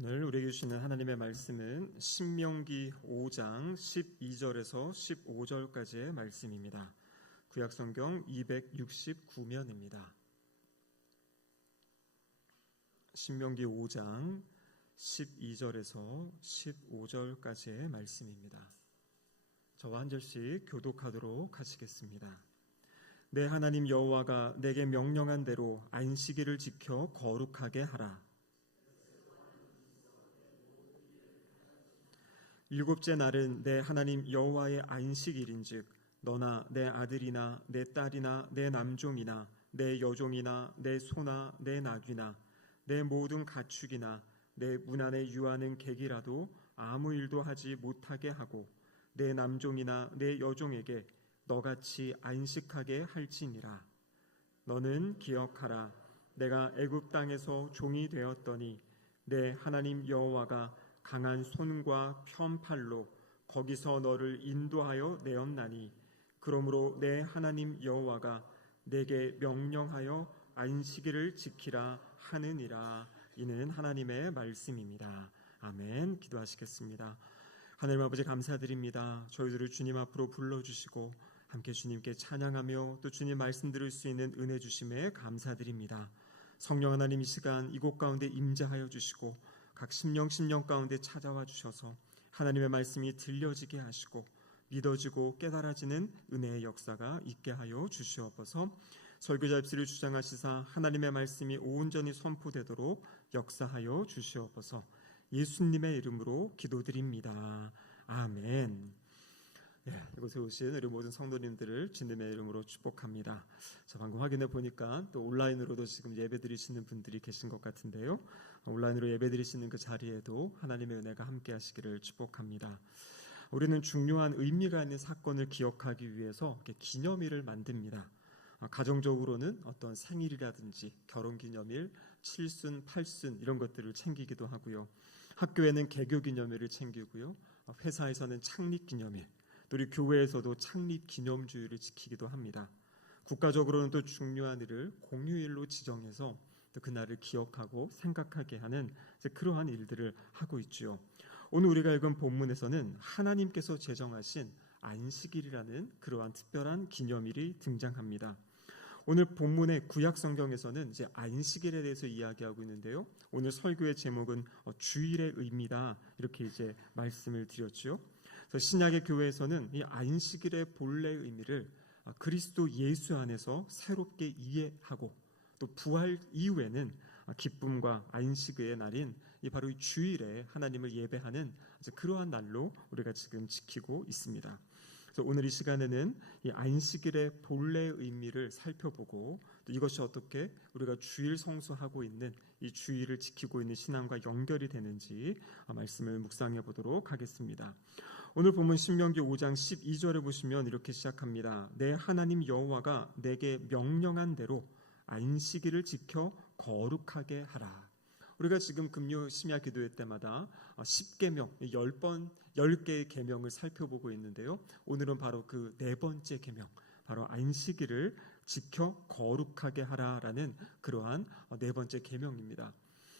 오늘 우리에게 주시는 하나님의 말씀은 신명기 5장 12절에서 15절까지의 말씀입니다. 구약성경 269면입니다. 신명기 5장 12절에서 15절까지의 말씀입니다. 저와 한 절씩 교독하도록 하시겠습니다. 내 하나님 여호와가 내게 명령한 대로 안식일을 지켜 거룩하게 하라. 일곱째 날은 내 하나님 여호와의 안식일인즉 너나 내 아들이나 내 딸이나 내 남종이나 내 여종이나 내 소나 내 나귀나 내 모든 가축이나 내 문 안에 유하는 객이라도 아무 일도 하지 못하게 하고 내 남종이나 내 여종에게 너같이 안식하게 할지니라. 너는 기억하라. 내가 애굽 땅에서 종이 되었더니 내 하나님 여호와가 강한 손과 편팔로 거기서 너를 인도하여 내었나니 그러므로 내 하나님 여호와가 내게 명령하여 안식일을 지키라 하느니라. 이는 하나님의 말씀입니다. 아멘. 기도하시겠습니다. 하나님 아버지 감사드립니다. 저희들을 주님 앞으로 불러주시고 함께 주님께 찬양하며 또 주님 말씀 들을 수 있는 은혜 주심에 감사드립니다. 성령 하나님 이 시간 이곳 가운데 임재하여 주시고 각 심령 가운데 찾아와 주셔서 하나님의 말씀이 들려지게 하시고 믿어지고 깨달아지는 은혜의 역사가 있게 하여 주시옵소서. 설교자 입술을 주장하시사 하나님의 말씀이 온전히 선포되도록 역사하여 주시옵소서. 예수님의 이름으로 기도드립니다. 아멘. 이곳에 오신 우리 모든 성도님들을 주님의 이름으로 축복합니다. 저 방금 확인해 보니까 또 온라인으로도 지금 예배 드리시는 분들이 계신 것 같은데요. 온라인으로 예배 드리시는 그 자리에도 하나님의 은혜가 함께 하시기를 축복합니다. 우리는 중요한 의미가 있는 사건을 기억하기 위해서 기념일을 만듭니다. 가정적으로는 어떤 생일이라든지 결혼기념일, 칠순, 팔순 이런 것들을 챙기기도 하고요. 학교에는 개교기념일을 챙기고요. 회사에서는 창립기념일, 또 우리 교회에서도 창립기념주의를 지키기도 합니다. 국가적으로는 또 중요한 일을 공휴일로 지정해서 또 그날을 기억하고 생각하게 하는 그러한 일들을 하고 있죠. 오늘 우리가 읽은 본문에서는 하나님께서 제정하신 안식일이라는 그러한 특별한 기념일이 등장합니다. 오늘 본문의 구약 성경에서는 이제 안식일에 대해서 이야기하고 있는데요. 오늘 설교의 제목은 주일의 의미다 이렇게 이제 말씀을 드렸죠. 그래서 신약의 교회에서는 이 안식일의 본래 의미를 그리스도 예수 안에서 새롭게 이해하고 또 부활 이후에는 기쁨과 안식의 날인 바로 이 주일에 하나님을 예배하는 그러한 날로 우리가 지금 지키고 있습니다. 그래서 오늘 이 시간에는 이 안식일의 본래 의미를 살펴보고 또 이것이 어떻게 우리가 주일 성수하고 있는 이 주일을 지키고 있는 신앙과 연결이 되는지 말씀을 묵상해 보도록 하겠습니다. 오늘 본문 신명기 5장 12절에 보시면 이렇게 시작합니다. 내 하나님 여호와가 내게 명령한 대로 안식일을 지켜 거룩하게 하라. 우리가 지금 금요 심야 기도회 때마다 10계명, 10개의 계명을 살펴보고 있는데요. 오늘은 바로 그 네 번째 계명, 바로 안식일을 지켜 거룩하게 하라라는 그러한 네 번째 계명입니다.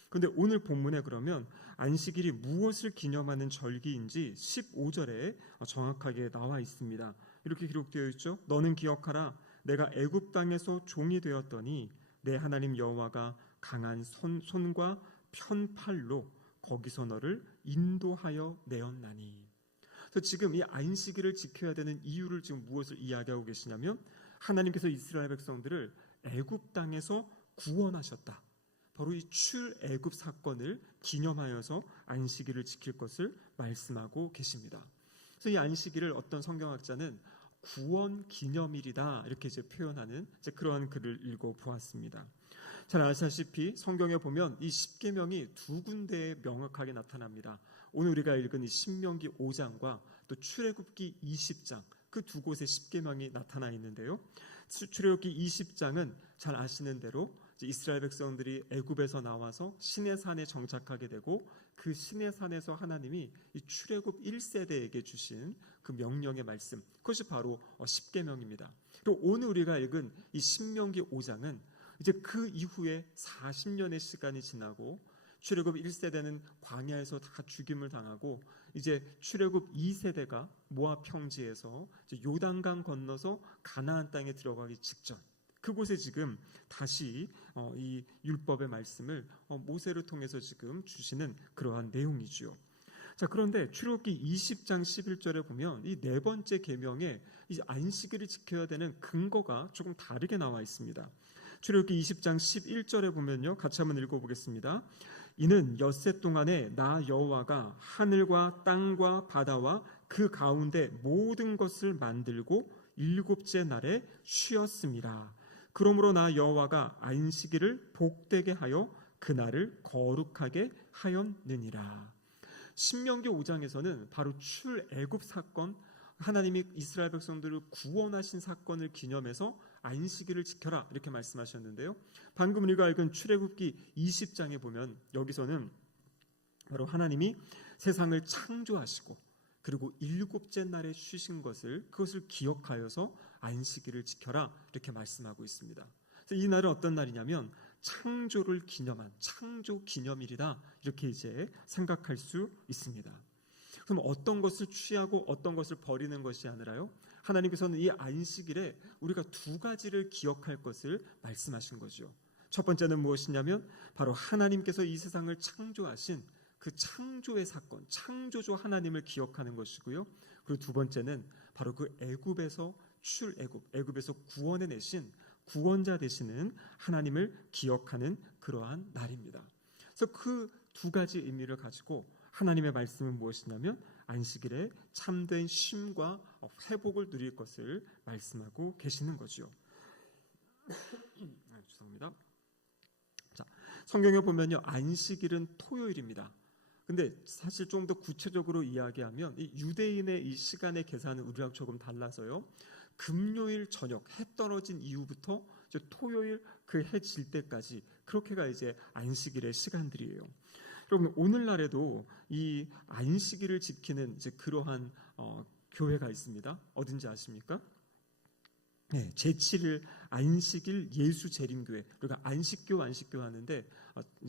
그런데 오늘 본문에 그러면 안식일이 무엇을 기념하는 절기인지 15절에 정확하게 나와 있습니다. 이렇게 기록되어 있죠. 너는 기억하라. 내가 애굽 땅에서 종이 되었더니 내 하나님 여호와가 강한 손과 편팔로 거기서 너를 인도하여 내었나니. 그래서 지금 이 안식일을 지켜야 되는 이유를 지금 무엇을 이야기하고 계시냐면 하나님께서 이스라엘 백성들을 애굽 땅에서 구원하셨다. 바로 이 출애굽 사건을 기념하여서 안식일을 지킬 것을 말씀하고 계십니다. 그래서 이 안식일을 어떤 성경학자는 구원 기념일이다 이렇게 이제 표현하는 그러한 글을 읽어 보았습니다. 잘 아시다시피 성경에 보면 이 10계명이 두 군데에 명확하게 나타납니다. 오늘 우리가 읽은 이 신명기 5장과 또 출애굽기 20장 그 두 곳에 10계명이 나타나 있는데요. 출애굽기 20장은 잘 아시는 대로 이스라엘 백성들이 애굽에서 나와서 시내산에 정착하게 되고 그 시내산에서 하나님이 이 출애굽 1세대에게 주신 그 명령의 말씀, 그것이 바로 10계명입니다. 그리고 오늘 우리가 읽은 이 신명기 5장은 이제 그 이후에 40년의 시간이 지나고 출애굽 1세대는 광야에서 다 죽임을 당하고 이제 출애굽 2세대가 모압 평지에서 이제 요단강 건너서 가나안 땅에 들어가기 직전, 그곳에 지금 다시 이 율법의 말씀을 모세를 통해서 지금 주시는 그러한 내용이지요. 자, 그런데 출애굽기 20장 11절에 보면 이 네 번째 계명에 이 안식일을 지켜야 되는 근거가 조금 다르게 나와 있습니다. 출애굽기 20장 11절에 보면요, 같이 한번 읽어보겠습니다. 이는 엿새 동안에 나 여호와가 하늘과 땅과 바다와 그 가운데 모든 것을 만들고 일곱째 날에 쉬었습니다. 그러므로 나 여호와가 안식일을 복되게 하여 그날을 거룩하게 하였느니라. 신명기 5장에서는 바로 출애굽 사건, 하나님이 이스라엘 백성들을 구원하신 사건을 기념해서 안식일을 지켜라 이렇게 말씀하셨는데요. 방금 우리가 읽은 출애굽기 20장에 보면 여기서는 바로 하나님이 세상을 창조하시고 그리고 일곱째 날에 쉬신 그것을 기억하여서 안식일을 지켜라 이렇게 말씀하고 있습니다. 그래서 이 날은 어떤 날이냐면 창조를 기념한 창조 기념일이다 이렇게 이제 생각할 수 있습니다. 그럼 어떤 것을 취하고 어떤 것을 버리는 것이 아니라요, 하나님께서는 이 안식일에 우리가 두 가지를 기억할 것을 말씀하신 거죠. 첫 번째는 무엇이냐면 바로 하나님께서 이 세상을 창조하신 그 창조의 사건, 창조주 하나님을 기억하는 것이고요. 그리고 두 번째는 바로 그 애굽에서 애굽에서 구원해내신 구원자 되시는 하나님을 기억하는 그러한 날입니다. 그래서 그 두 가지 의미를 가지고 하나님의 말씀은 무엇이냐면 안식일에 참된 쉼과 회복을 누릴 것을 말씀하고 계시는 거죠. 죄송합니다. 자, 성경에 보면요, 안식일은 토요일입니다. 근데 사실 좀 더 구체적으로 이야기하면 이 유대인의 이 시간의 계산은 우리랑 조금 달라서요, 금요일 저녁 해 떨어진 이후부터 이제 토요일 그 해 질 때까지 그렇게가 이제 안식일의 시간들이에요. 여러분, 오늘날에도 이 안식일을 지키는 이제 그러한 교회가 있습니다. 어딘지 아십니까? 네, 제7일 안식일 예수재림교회, 그러니까 안식교 하는데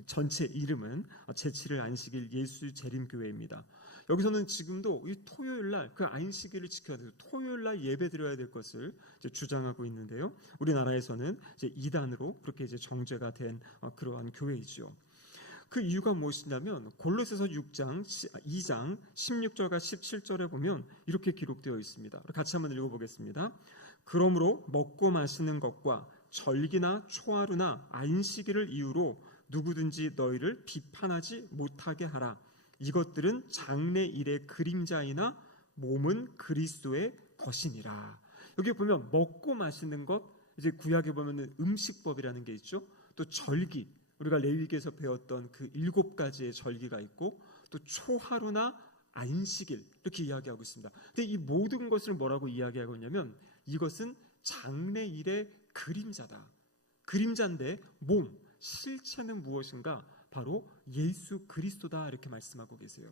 전체 이름은 제7일 안식일 예수재림교회입니다. 여기서는 지금도 이 토요일날 그 안식일을 지켜야 돼요. 토요일날 예배 드려야 될 것을 이제 주장하고 있는데요. 우리나라에서는 이제 이단으로 그렇게 이제 정죄가 된 그러한 교회이죠. 그 이유가 무엇이냐면 골로새서 2장 16절과 17절에 보면 이렇게 기록되어 있습니다. 같이 한번 읽어보겠습니다. 그러므로 먹고 마시는 것과 절기나 초하루나 안식일을 이유로 누구든지 너희를 비판하지 못하게 하라. 이것들은 장래일의 그림자이나 몸은 그리스도의 것이니라. 여기 보면 먹고 마시는 것, 이제 구약에 보면 음식법이라는 게 있죠. 또 절기, 우리가 레위기에서 배웠던 그 7가지의 절기가 있고, 또 초하루나 안식일 이렇게 이야기하고 있습니다. 근데 이 모든 것을 뭐라고 이야기하고 있냐면 이것은 장래일의 그림자다. 그림자인데 몸, 실체는 무엇인가? 바로 예수 그리스도다 이렇게 말씀하고 계세요.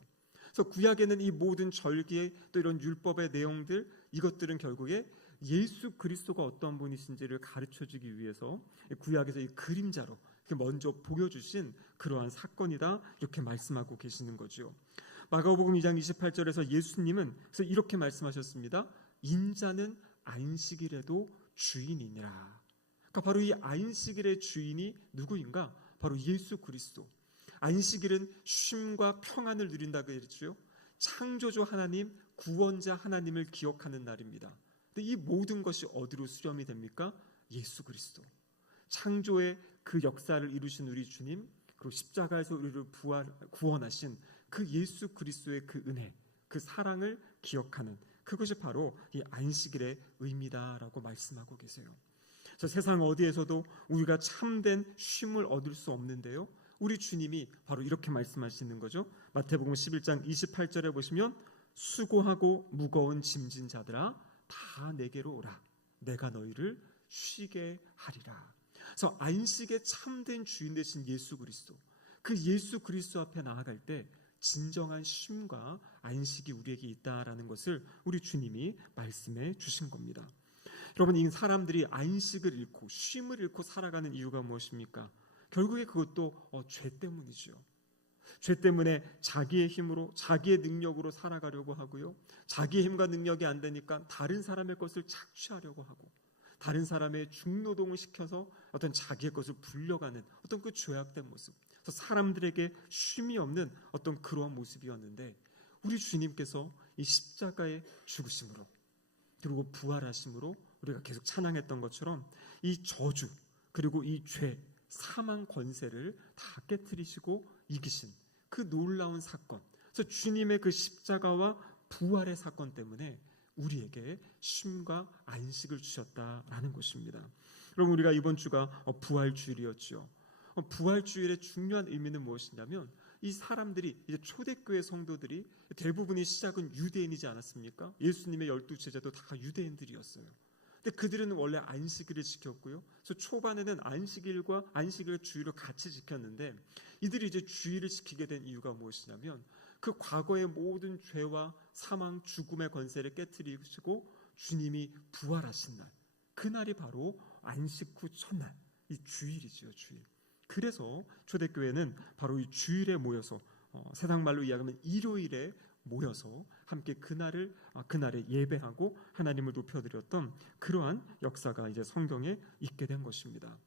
그래서 구약에는 이 모든 절기의 또 이런 율법의 내용들, 이것들은 결국에 예수 그리스도가 어떤 분이신지를 가르쳐주기 위해서 구약에서 이 그림자로 먼저 보여주신 그러한 사건이다 이렇게 말씀하고 계시는 거죠. 마가복음 2장 28절에서 예수님은 그래서 이렇게 말씀하셨습니다. 인자는 안식일에도 주인이니라. 그러니까 바로 이 안식일의 주인이 누구인가? 바로 예수 그리스도. 안식일은 쉼과 평안을 누린다고 했죠. 창조주 하나님, 구원자 하나님을 기억하는 날입니다. 근데 이 모든 것이 어디로 수렴이 됩니까? 예수 그리스도. 창조의 그 역사를 이루신 우리 주님, 그리고 십자가에서 우리를 구원하신 그 예수 그리스도의 그 은혜, 그 사랑을 기억하는 그것이 바로 이 안식일의 의미다라고 말씀하고 계세요. 그래서 세상 어디에서도 우리가 참된 쉼을 얻을 수 없는데요, 우리 주님이 바로 이렇게 말씀하시는 거죠. 마태복음 11장 28절에 보시면 수고하고 무거운 짐진 자들아 다 내게로 오라. 내가 너희를 쉬게 하리라. 그래서 안식의 참된 주인 되신 예수 그리스도, 그 예수 그리스도 앞에 나아갈 때 진정한 쉼과 안식이 우리에게 있다라는 것을 우리 주님이 말씀해 주신 겁니다. 여러분, 이 사람들이 안식을 잃고 쉼을 잃고 살아가는 이유가 무엇입니까? 결국에 그것도 죄 때문이죠. 죄 때문에 자기의 힘으로, 자기의 능력으로 살아가려고 하고요. 자기의 힘과 능력이 안 되니까 다른 사람의 것을 착취하려고 하고, 다른 사람의 중노동을 시켜서 어떤 자기의 것을 불려가는 어떤 그 죄악된 모습, 그래서 사람들에게 쉼이 없는 어떤 그러한 모습이었는데, 우리 주님께서 이 십자가의 죽으심으로 그리고 부활하심으로 우리가 계속 찬양했던 것처럼 이 저주 그리고 이 죄, 사망 권세를 다 깨트리시고 이기신 그 놀라운 사건, 그래서 주님의 그 십자가와 부활의 사건 때문에 우리에게 쉼과 안식을 주셨다라는 것입니다. 여러분, 우리가 이번 주가 부활주일이었죠. 부활주일의 중요한 의미는 무엇이냐면, 이 사람들이, 이제 초대교회 성도들이 대부분이 시작은 유대인이지 않았습니까? 예수님의 12제자도 다 유대인들이었어요. 근데 그들은 원래 안식일을 지켰고요. 그래서 초반에는 안식일과 주일을 같이 지켰는데, 이들이 이제 주일을 지키게 된 이유가 무엇이냐면, 그 과거의 모든 죄와 사망, 죽음의 권세를 깨트리시고 주님이 부활하신 날, 그날이 바로 안식 후 첫날, 이 주일이지요, 주일. 그래서 초대교회는 바로 이 주일에 모여서, 세상 말로 이야기하면 일요일에 모여서 함께 그날에 예배하고 하나님을 높여드렸던 그러한 역사가 이제 성경에 있게 된 것입니다.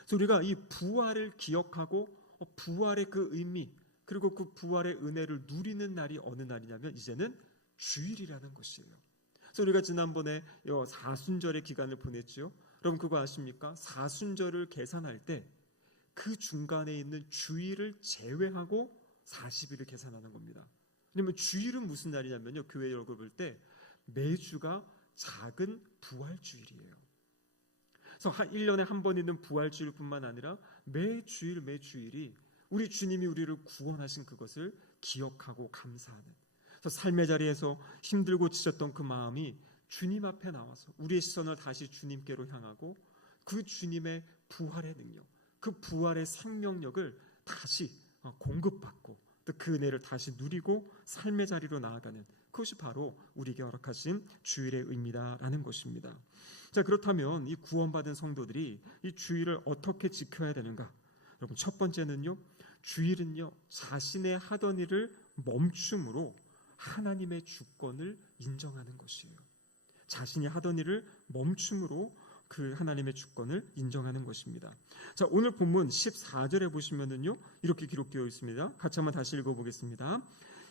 그래서 우리가 이 부활을 기억하고 부활의 그 의미, 그리고 그 부활의 은혜를 누리는 날이 어느 날이냐면 이제는 주일이라는 것이에요. 그래서 우리가 지난번에 사순절의 기간을 보냈죠. 여러분 그거 아십니까? 사순절을 계산할 때 그 중간에 있는 주일을 제외하고 40일을 계산하는 겁니다. 왜냐면 주일은 무슨 날이냐면요, 교회 열고 볼 때 매주가 작은 부활주일이에요. 그래서 1년에 한 번 있는 부활주일뿐만 아니라 매주일이 우리 주님이 우리를 구원하신 그것을 기억하고 감사하는, 그래서 삶의 자리에서 힘들고 지쳤던 그 마음이 주님 앞에 나와서 우리의 시선을 다시 주님께로 향하고 그 주님의 부활의 능력, 그 부활의 생명력을 다시 공급받고 또 그 은혜를 다시 누리고 삶의 자리로 나아가는, 그것이 바로 우리에게 허락하신 주일의 의미다라는 것입니다. 자, 그렇다면 이 구원받은 성도들이 이 주일을 어떻게 지켜야 되는가? 여러분, 첫 번째는요, 주일은요 자신의 하던 일을 멈춤으로 하나님의 주권을 인정하는 것이에요. 자신이 하던 일을 멈춤으로 그 하나님의 주권을 인정하는 것입니다. 자, 오늘 본문 14절에 보시면은요 이렇게 기록되어 있습니다. 같이 한번 다시 읽어보겠습니다.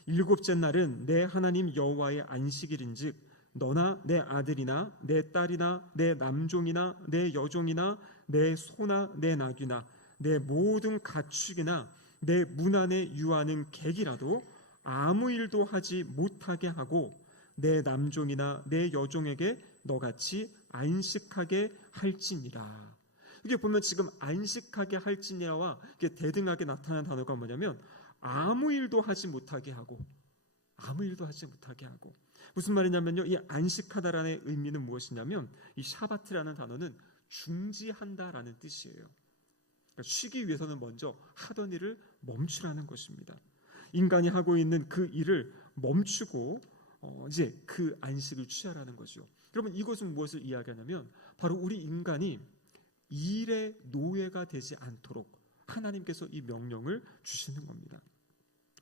일곱째 날은 내 하나님 여호와의 안식일인즉 너나 내 아들이나 내 딸이나 내 남종이나 내 여종이나 내 소나 내 나귀나 내 모든 가축이나 내 문 안에 유하는 객이라도 아무 일도 하지 못하게 하고 내 남종이나 내 여종에게 너같이 안식하게 할지니라. 이게 보면 지금 안식하게 할지니라와 대등하게 나타나는 단어가 뭐냐면 아무 일도 하지 못하게 하고, 아무 일도 하지 못하게 하고. 무슨 말이냐면요, 이 안식하다라는 의미는 무엇이냐면 이 샤바트라는 단어는 중지한다라는 뜻이에요. 그러니까 쉬기 위해서는 먼저 하던 일을 멈추라는 것입니다. 인간이 하고 있는 그 일을 멈추고 이제 그 안식을 취하라는 거죠. 여러분, 이것은 무엇을 이야기하냐면 바로 우리 인간이 일의 노예가 되지 않도록 하나님께서 이 명령을 주시는 겁니다.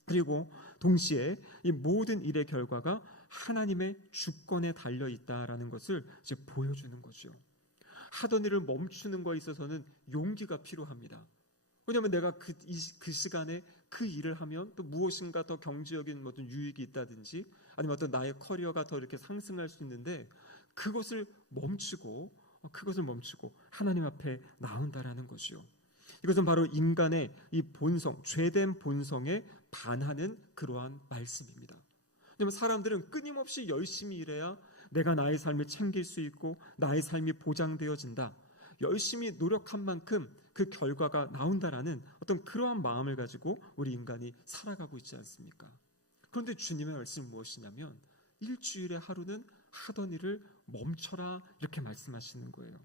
그리고 동시에 이 모든 일의 결과가 하나님의 주권에 달려 있다라는 것을 이제 보여주는 거죠. 하던 일을 멈추는 것에 있어서는 용기가 필요합니다. 왜냐하면 내가 그 시간에 그 일을 하면 또 무엇인가 더 경제적인 어떤 유익이 있다든지 아니면 어떤 나의 커리어가 더 이렇게 상승할 수 있는데 그것을 멈추고 하나님 앞에 나온다라는 것이요. 이것은 바로 인간의 이 본성, 죄된 본성에 반하는 그러한 말씀입니다. 왜냐하면 사람들은 끊임없이 열심히 일해야 내가 나의 삶을 챙길 수 있고 나의 삶이 보장되어진다, 열심히 노력한 만큼 그 결과가 나온다라는 어떤 그러한 마음을 가지고 우리 인간이 살아가고 있지 않습니까? 그런데 주님의 말씀은 무엇이냐면 일주일의 하루는 하던 일을 멈춰라, 이렇게 말씀하시는 거예요.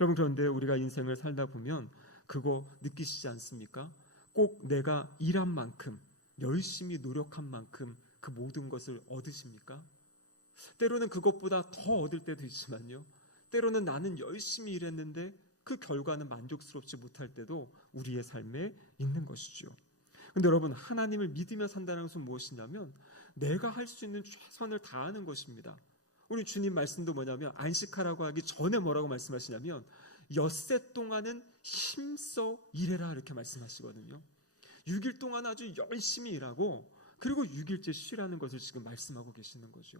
여러분, 그런데 우리가 인생을 살다 보면 그거 느끼시지 않습니까? 꼭 내가 일한 만큼, 열심히 노력한 만큼 그 모든 것을 얻으십니까? 때로는 그것보다 더 얻을 때도 있지만요, 때로는 나는 열심히 일했는데 그 결과는 만족스럽지 못할 때도 우리의 삶에 있는 것이죠. 근데 여러분, 하나님을 믿으며 산다는 것은 무엇이냐면 내가 할 수 있는 최선을 다하는 것입니다. 우리 주님 말씀도 뭐냐면 안식하라고 하기 전에 뭐라고 말씀하시냐면 엿새 동안은 힘써 일해라 이렇게 말씀하시거든요. 6일 동안 아주 열심히 일하고 그리고 6일째 쉬라는 것을 지금 말씀하고 계시는 거죠.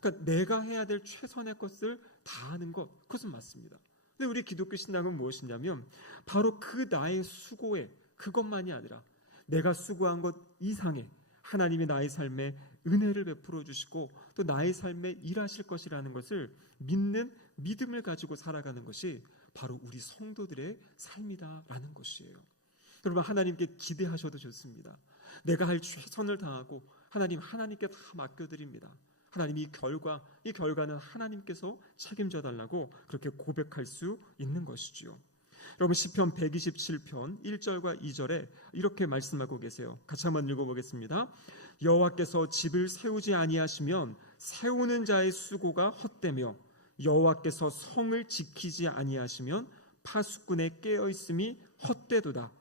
그러니까 내가 해야 될 최선의 것을 다하는 것, 그것은 맞습니다. 근데 우리 기독교 신앙은 무엇이냐면 바로 그 나의 수고에 그것만이 아니라 내가 수고한 것 이상의 하나님이 나의 삶에 은혜를 베풀어 주시고 또 나의 삶에 일하실 것이라는 것을 믿는 믿음을 가지고 살아가는 것이 바로 우리 성도들의 삶이다라는 것이에요. 여러분, 하나님께 기대하셔도 좋습니다. 내가 할 최선을 다하고 하나님께 다 맡겨드립니다. 하나님 이 결과는 하나님께서 책임져 달라고 그렇게 고백할 수 있는 것이지요. 여러분, 시편 127편 1절과 2절에 이렇게 말씀하고 계세요. 같이 한번 읽어보겠습니다. 여호와께서 집을 세우지 아니하시면 세우는 자의 수고가 헛되며 여호와께서 성을 지키지 아니하시면 파수꾼의 깨어있음이 헛되도다.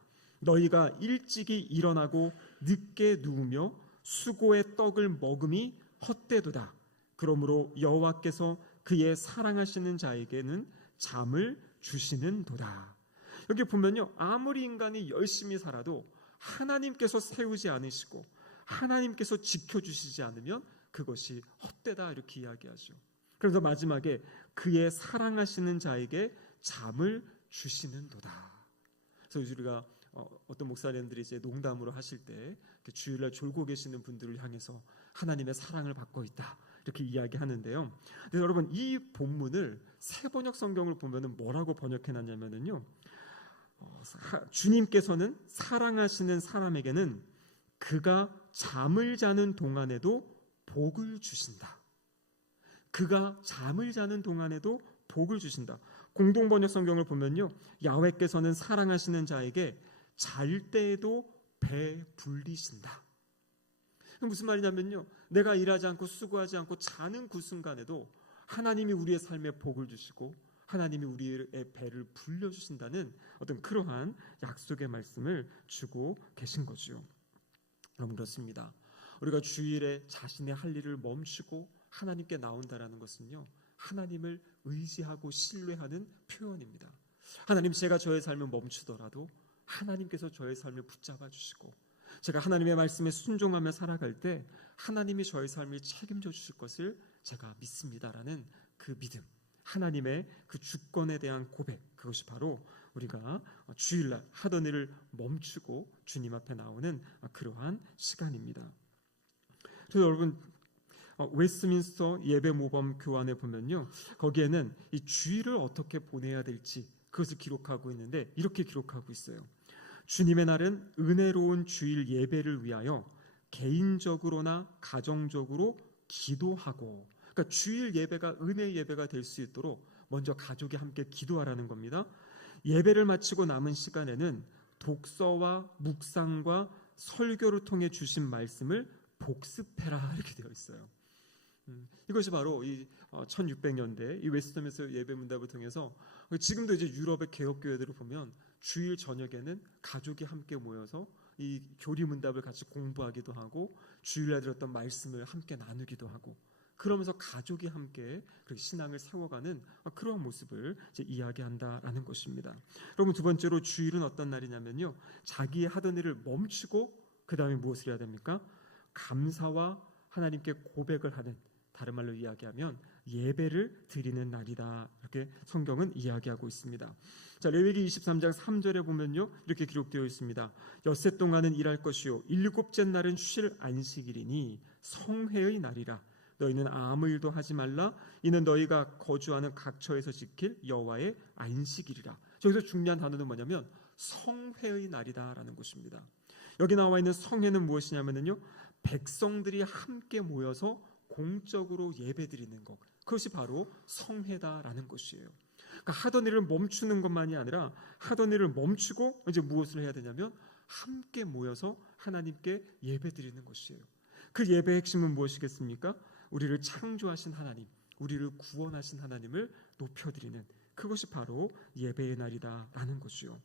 너희가 일찍이 일어나고 늦게 누우며 수고의 떡을 먹음이 헛되도다. 그러므로 여호와께서 그의 사랑하시는 자에게는 잠을 주시는도다. 여기 보면요, 아무리 인간이 열심히 살아도 하나님께서 세우지 않으시고 하나님께서 지켜주시지 않으면 그것이 헛되다 이렇게 이야기하죠. 그래서 마지막에 그의 사랑하시는 자에게 잠을 주시는도다. 그래서 우리가 어떤 목사님들이 이제 농담으로 하실 때 주일날 졸고 계시는 분들을 향해서 하나님의 사랑을 받고 있다 이렇게 이야기하는데요. 근데 여러분, 이 본문을 새번역 성경을 보면은 뭐라고 번역해놨냐면요, 주님께서는 사랑하시는 사람에게는 그가 잠을 자는 동안에도 복을 주신다. 그가 잠을 자는 동안에도 복을 주신다. 공동번역 성경을 보면요, 야훼께서는 사랑하시는 자에게 잘 때에도 배불리신다. 무슨 말이냐면요, 내가 일하지 않고 수고하지 않고 자는 그 순간에도 하나님이 우리의 삶에 복을 주시고 하나님이 우리의 배를 불려주신다는 어떤 그러한 약속의 말씀을 주고 계신 거죠. 여러분, 그렇습니다. 우리가 주일에 자신의 할 일을 멈추고 하나님께 나온다라는 것은요, 하나님을 의지하고 신뢰하는 표현입니다. 하나님, 제가 저의 삶을 멈추더라도 하나님께서 저의 삶을 붙잡아 주시고 제가 하나님의 말씀에 순종하며 살아갈 때 하나님이 저의 삶을 책임져 주실 것을 제가 믿습니다라는 그 믿음, 하나님의 그 주권에 대한 고백, 그것이 바로 우리가 주일날 하던 일을 멈추고 주님 앞에 나오는 그러한 시간입니다. 그래서 여러분, 웨스트민스터 예배 모범 교환에 보면요, 거기에는 이 주일을 어떻게 보내야 될지 그것을 기록하고 있는데 이렇게 기록하고 있어요. 주님의 날은 은혜로운 주일 예배를 위하여 개인적으로나 가정적으로 기도하고, 그러니까 주일 예배가 은혜 예배가 될 수 있도록 먼저 가족이 함께 기도하라는 겁니다. 예배를 마치고 남은 시간에는 독서와 묵상과 설교를 통해 주신 말씀을 복습해라 이렇게 되어 있어요. 이것이 바로 이 1600년대 이 웨스트민스터 예배 문답을 통해서 지금도 이제 유럽의 개혁교회들을 보면 주일 저녁에는 가족이 함께 모여서 이 교리 문답을 같이 공부하기도 하고 주일날 들었던 말씀을 함께 나누기도 하고, 그러면서 가족이 함께 그렇게 신앙을 세워가는 그러한 모습을 이제 이야기한다라는 것입니다. 여러분, 두 번째로 주일은 어떤 날이냐면요, 자기의 하던 일을 멈추고 그 다음에 무엇을 해야 됩니까? 감사와 하나님께 고백을 하는, 다른 말로 이야기하면 예배를 드리는 날이다, 이렇게 성경은 이야기하고 있습니다. 자, 레위기 23장 3절에 보면요, 이렇게 기록되어 있습니다. 엿새 동안은 일할 것이요 일곱째 날은 쉴 안식일이니 성회의 날이라. 너희는 아무 일도 하지 말라. 이는 너희가 거주하는 각처에서 지킬 여호와의 안식일이라. 여기서 중요한 단어는 뭐냐면 성회의 날이다라는 것입니다. 여기 나와 있는 성회는 무엇이냐면요, 백성들이 함께 모여서 공적으로 예배드리는 것, 그것이 바로 성회다라는 것이에요. 그러니까 하던 일을 멈추는 것만이 아니라 하던 일을 멈추고 이제 무엇을 해야 되냐면 함께 모여서 하나님께 예배드리는 것이에요. 그 예배의 핵심은 무엇이겠습니까? 우리를 창조하신 하나님, 우리를 구원하신 하나님을 높여드리는, 그것이 바로 예배의 날이다라는 것이요.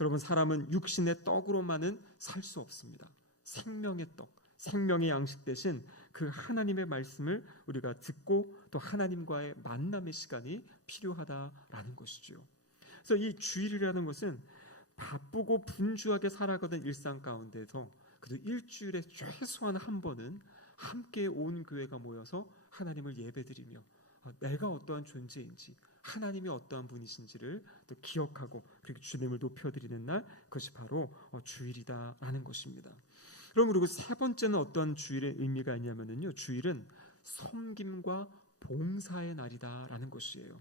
여러분, 사람은 육신의 떡으로만은 살 수 없습니다. 생명의 떡, 생명의 양식 대신 그 하나님의 말씀을 우리가 듣고 또 하나님과의 만남의 시간이 필요하다라는 것이죠. 그래서 이 주일이라는 것은 바쁘고 분주하게 살아가던 일상 가운데서 그래도 일주일에 최소한 한 번은 함께 온 교회가 모여서 하나님을 예배드리며 내가 어떠한 존재인지, 하나님이 어떠한 분이신지를 또 기억하고 그렇게 주님을 높여드리는 날, 그것이 바로 주일이다라는 것입니다. 그럼 그리고 세 번째는 어떤 주일의 의미가 있냐면요, 주일은 섬김과 봉사의 날이다라는 것이에요.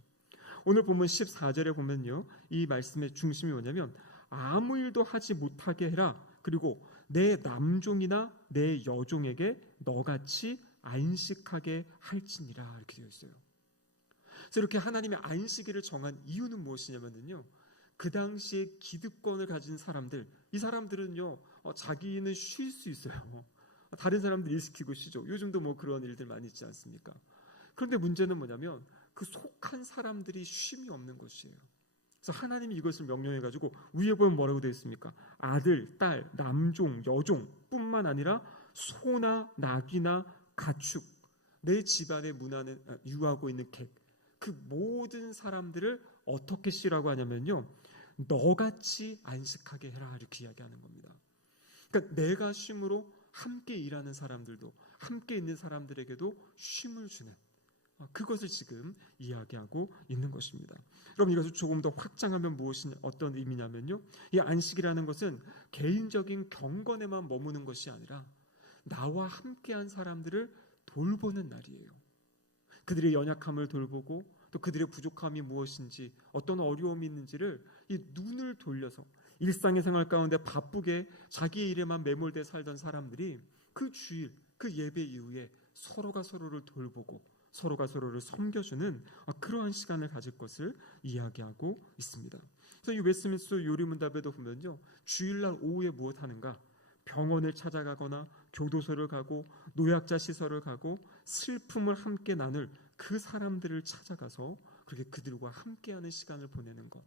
오늘 본문 14절에 보면요, 이 말씀의 중심이 뭐냐면 아무 일도 하지 못하게 해라. 그리고 내 남종이나 내 여종에게 너같이 안식하게 할지니라, 이렇게 되어 있어요. 그래서 이렇게 하나님의 안식일을 정한 이유는 무엇이냐면요, 그 당시에 기득권을 가진 사람들, 이 사람들은요 자기는 쉴 수 있어요. 다른 사람들 일 시키고 쉬죠. 요즘도 뭐 그런 일들 많이 있지 않습니까? 그런데 문제는 뭐냐면 그 속한 사람들이 쉼이 없는 것이에요. 그래서 하나님이 이것을 명령해가지고 위에 보면 뭐라고 되어 있습니까? 아들, 딸, 남종, 여종 뿐만 아니라 소나 나귀나 가축, 내 집안에 유하고 있는 객, 그 모든 사람들을 어떻게 쉬라고 하냐면요, 너같이 안식하게 해라, 이렇게 이야기하는 겁니다. 그러니까 내가 쉼으로 함께 일하는 사람들도, 함께 있는 사람들에게도 쉼을 주는, 그것을 지금 이야기하고 있는 것입니다. 그럼 이것을 조금 더 확장하면 어떤 의미냐면요, 이 안식이라는 것은 개인적인 경건에만 머무는 것이 아니라 나와 함께한 사람들을 돌보는 날이에요. 그들의 연약함을 돌보고 또 그들의 부족함이 무엇인지, 어떤 어려움이 있는지를 이 눈을 돌려서 일상의 생활 가운데 바쁘게 자기의 일에만 매몰돼 살던 사람들이 그 주일, 그 예배 이후에 서로가 서로를 돌보고 서로가 서로를 섬겨주는 그러한 시간을 가질 것을 이야기하고 있습니다. 그래서 이 웨스트민스터 요리문답에도 보면요, 주일날 오후에 무엇 하는가? 병원을 찾아가거나 교도소를 가고 노약자 시설을 가고 슬픔을 함께 나눌 그 사람들을 찾아가서 그렇게 그들과 함께하는 시간을 보내는 것.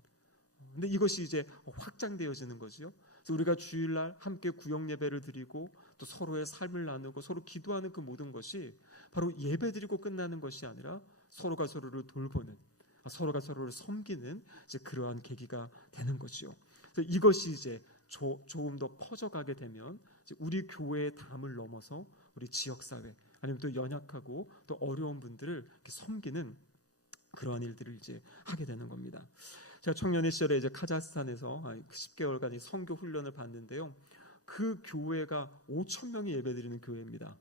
근데 이것이 이제 확장되어지는 거죠. 그래서 우리가 주일날 함께 구역 예배를 드리고 또 서로의 삶을 나누고 서로 기도하는 그 모든 것이 바로 예배 드리고 끝나는 것이 아니라 서로가 서로를 돌보는, 서로가 서로를 섬기는 이제 그러한 계기가 되는 거죠. 그래서 이것이 이제 조금 더 커져가게 되면 이제 우리 교회의 담을 넘어서 우리 지역사회, 아니면 또 연약하고 또 어려운 분들을 이렇게 섬기는 그러한 일들을 이제 하게 되는 겁니다. 제가 청년의 시절에 이제 카자흐스탄에서 10개월간 선교 훈련을 받는데요, 그 교회가 5,000명이 예배드리는 교회입니다.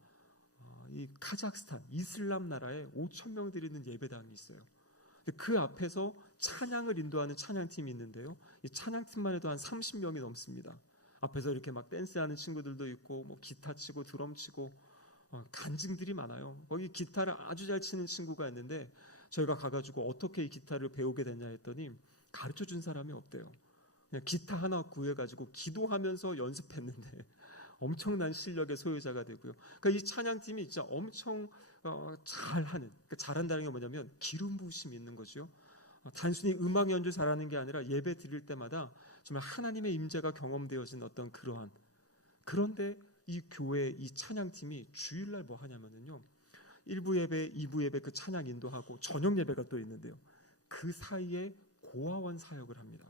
이 카자흐스탄 이슬람 나라에 5,000명 드리는 예배당이 있어요. 그 앞에서 찬양을 인도하는 찬양팀이 있는데요, 이 찬양팀만 해도 한 30명이 넘습니다. 앞에서 이렇게 막 댄스하는 친구들도 있고 뭐 기타 치고 드럼 치고 간증들이 많아요. 거기 기타를 아주 잘 치는 친구가 있는데 저희가 가가지고 어떻게 이 기타를 배우게 됐냐 했더니 가르쳐준 사람이 없대요. 그냥 기타 하나 구해가지고 기도하면서 연습했는데 엄청난 실력의 소유자가 되고요. 그러니까 이 찬양팀이 진짜 엄청 잘하는, 그러니까 잘한다는 게 뭐냐면 기름 부으심이 있는 거죠. 단순히 음악 연주 잘하는 게 아니라 예배 드릴 때마다 정말 하나님의 임재가 경험되어진 어떤 그러한. 그런데 이 교회 이 찬양팀이 주일날 뭐 하냐면요, 1부 예배, 2부 예배 그 찬양 인도하고 저녁 예배가 또 있는데요, 그 사이에 고아원 사역을 합니다.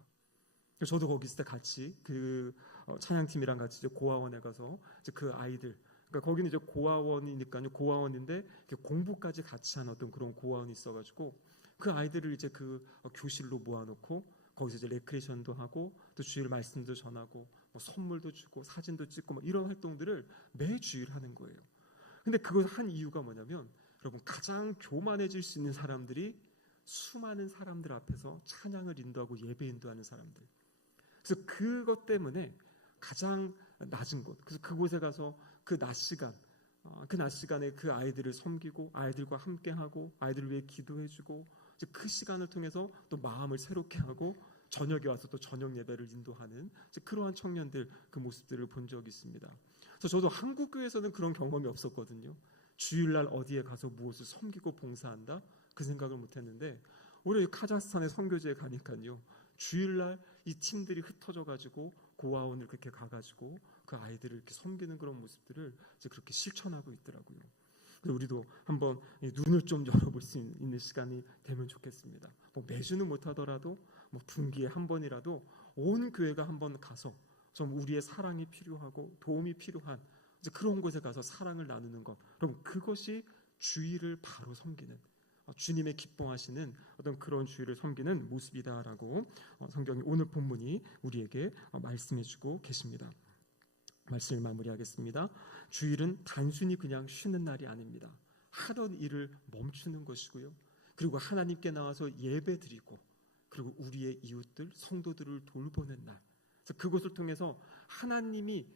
저도 거기 있을 때 같이 그 찬양팀이랑 같이 이제 고아원에 가서 이제 그 아이들, 그러니까 거기는 이제 고아원이니까요, 고아원인데 공부까지 같이 하는 어떤 그런 고아원이 있어가지고 그 아이들을 이제 그 교실로 모아놓고 거기서 이제 레크레이션도 하고 또 주일 말씀도 전하고 뭐 선물도 주고 사진도 찍고 뭐 이런 활동들을 매 주일 하는 거예요. 근데 그걸 한 이유가 뭐냐면, 여러분, 가장 교만해질 수 있는 사람들이 수많은 사람들 앞에서 찬양을 인도하고 예배 인도하는 사람들. 그래서 그것 때문에 가장 낮은 곳, 그래서 그곳에 가서 그 낮 시간에 그 아이들을 섬기고 아이들과 함께하고 아이들을 위해 기도해주고 그 시간을 통해서 또 마음을 새롭게 하고 저녁에 와서 또 저녁 예배를 인도하는 그러한 청년들, 그 모습들을 본 적이 있습니다. 그래서 저도 한국 교회에서는 그런 경험이 없었거든요. 주일날 어디에 가서 무엇을 섬기고 봉사한다, 그 생각을 못했는데 오히려 카자흐스탄의 선교지에 가니까요, 주일날 이 팀들이 흩어져 가지고 고아원을 그렇게 가가지고 그 아이들을 이렇게 섬기는 그런 모습들을 이제 그렇게 실천하고 있더라고요. 그래서 우리도 한번 눈을 좀 열어볼 수 있는 시간이 되면 좋겠습니다. 뭐 매주는 못하더라도 뭐 분기에 한 번이라도 온 교회가 한번 가서 좀 우리의 사랑이 필요하고 도움이 필요한 이제 그런 곳에 가서 사랑을 나누는 것, 여러분 그것이 주일을 바로 섬기는, 주님의 기뻐하시는 어떤 그런 주일을 섬기는 모습이다라고 성경이 오늘 본문이 우리에게 말씀해주고 계십니다. 말씀을 마무리하겠습니다. 주일은 단순히 그냥 쉬는 날이 아닙니다. 하던 일을 멈추는 것이고요. 그리고 하나님께 나와서 예배드리고 그리고 우리의 이웃들, 성도들을 돌보는 날. 그것을 통해서 하나님이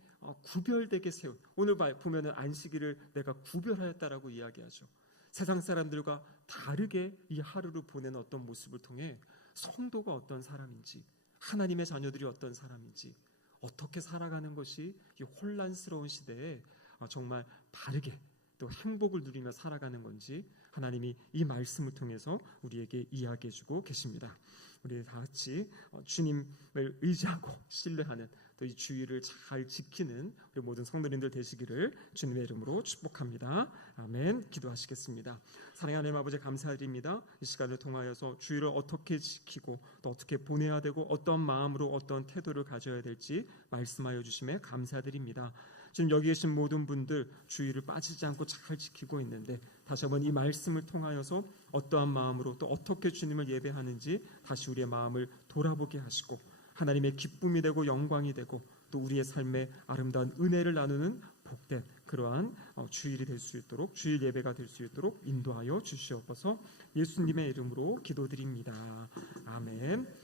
구별되게 세운, 오늘 보면은 안식일을 내가 구별하였다라고 이야기하죠. 세상 사람들과 다르게 이 하루를 보내는 어떤 모습을 통해 성도가 어떤 사람인지, 하나님의 자녀들이 어떤 사람인지, 어떻게 살아가는 것이 이 혼란스러운 시대에 정말 바르게 또 행복을 누리며 살아가는 건지 하나님이 이 말씀을 통해서 우리에게 이야기해주고 계십니다. 우리 다 같이 주님을 의지하고 신뢰하는 또 이 주의를 잘 지키는 우리 모든 성도님들 되시기를 주님의 이름으로 축복합니다. 아멘. 기도하시겠습니다. 사랑하는 하나님 아버지 감사드립니다. 이 시간을 통하여서 주의를 어떻게 지키고 또 어떻게 보내야 되고 어떤 마음으로 어떤 태도를 가져야 될지 말씀하여 주심에 감사드립니다. 지금 여기 계신 모든 분들 주의를 빠지지 않고 잘 지키고 있는데 다시 한번 이 말씀을 통하여서 어떠한 마음으로 또 어떻게 주님을 예배하는지 다시 우리의 마음을 돌아보게 하시고 하나님의 기쁨이 되고 영광이 되고 또 우리의 삶에 아름다운 은혜를 나누는 복된 그러한 주일이 될 수 있도록, 주일 예배가 될 수 있도록 인도하여 주시옵소서. 예수님의 이름으로 기도드립니다. 아멘.